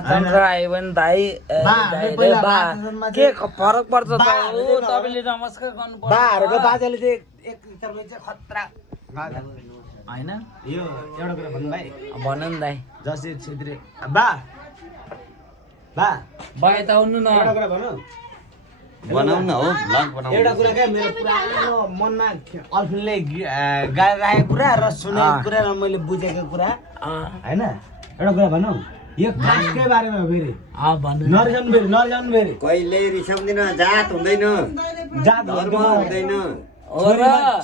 तन्त्र आयो भने दाइ के फरक पर्छ त तपाईँले नमस्कार गर्नु पर्छ बाहरूको बाजेले चाहिँ एक तर्फले चाहिँ खतरा होइन यो एउटा कुरा भन्नु भाइ भन न दाइ जसै छेत्री बा यता आउनु न एउटा कुरा भनौँ बनाउँ न हो ब्लग बनाउँ एउटा कुरा क्या मेरो पुरानो मनमा अल्फिनले गाएर राखेको कुरा र सुनेको कुरा र मैले बुझेको कुरा होइन एउटा कुरा भनौँ यो कास्टकै बारेमा हो फेरि नरिजाउनु फेरि कहिले रिसाउँदैन जात हुँदैन जात धर्म हुँदैन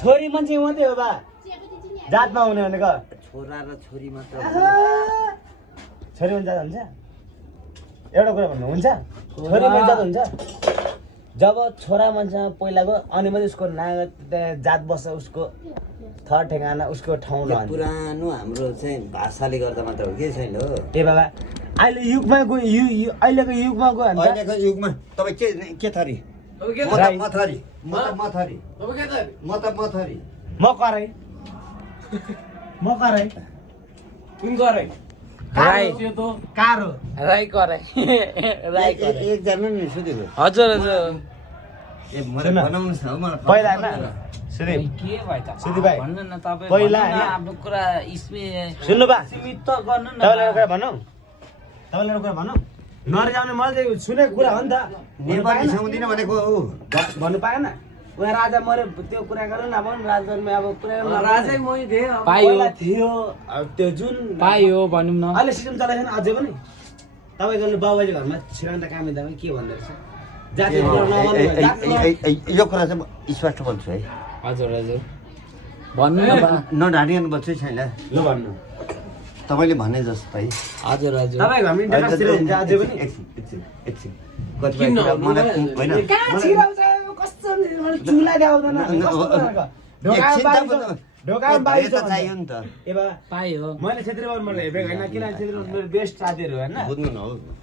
छोरी मान्छे मात्रै हो बा जातमा हुने भनेको छोरा र छोरी मात्र छोरी मान्छे हुन्छ एउटा कुरा भन्नु हुन्छ छोरी मान्छे हुन्छ जब छोरा मान्छेमा पहिलाको अनि मात्रै उसको नागत जात बस्छ उसको थर ठेगाना उसको ठाउँ यो पुरानो हाम्रो चाहिँ भाषाले गर्दा मात्र हो कि छैन हो ए बाबा अहिले युगमा अहिलेको युगमा गयो भने अहिलेको युगमा तपाईँ के थरी म थरी म कराई कुन गरे राई कारो राई करे एकजना नि सोधेको हजुर हजुर ए मलाई बनाउनु छ मलाई पहिला होइन सुदीप के भयो त सुदीप भाइ भन्नु न तपाईँ पहिला आफ्नो कुरा इसमे सुन्नु बा सीमित त गर्नु न तपाईँले एउटा कुरा भनौँ नरिजाउने मैले चाहिँ सुनेको कुरा हो नि त नेपाली सुन्दिन भनेको ऊ भन्नु पाएन उहाँ राजा मऱ्यो त्यो कुरा गरौँ न अब राजदरबारमा अब कुरा राजै मै थिए पहिला थियो त्यो जुन पाइयो भनौँ न अहिले सिस्टम चलाइछन् अझै पनि तपाईँको बाबुबाजे घरमा छिरान्त काम दिँदा के भन्दो रहेछ जाति यो कुरा चाहिँ म स्पष्ट भन्छु है हजुर हजुर भन्नु न नढाडिनु बच्छु छैन ल भन्नु तपाईँले भने जस्तै हजुर हजुर तपाईँको हामी इन्टरनेट हुन्छ अझै पनि एकछिन कतिपय कुरा मलाई होइन चुला ल्याउँदैन ढोका चाहियो नि त ए बा पाइयो मैले छेत्री बाबुमा हेपेको होइन किन छेत्री मेरो बेस्ट साथीहरू होइन बुझ्नु न हो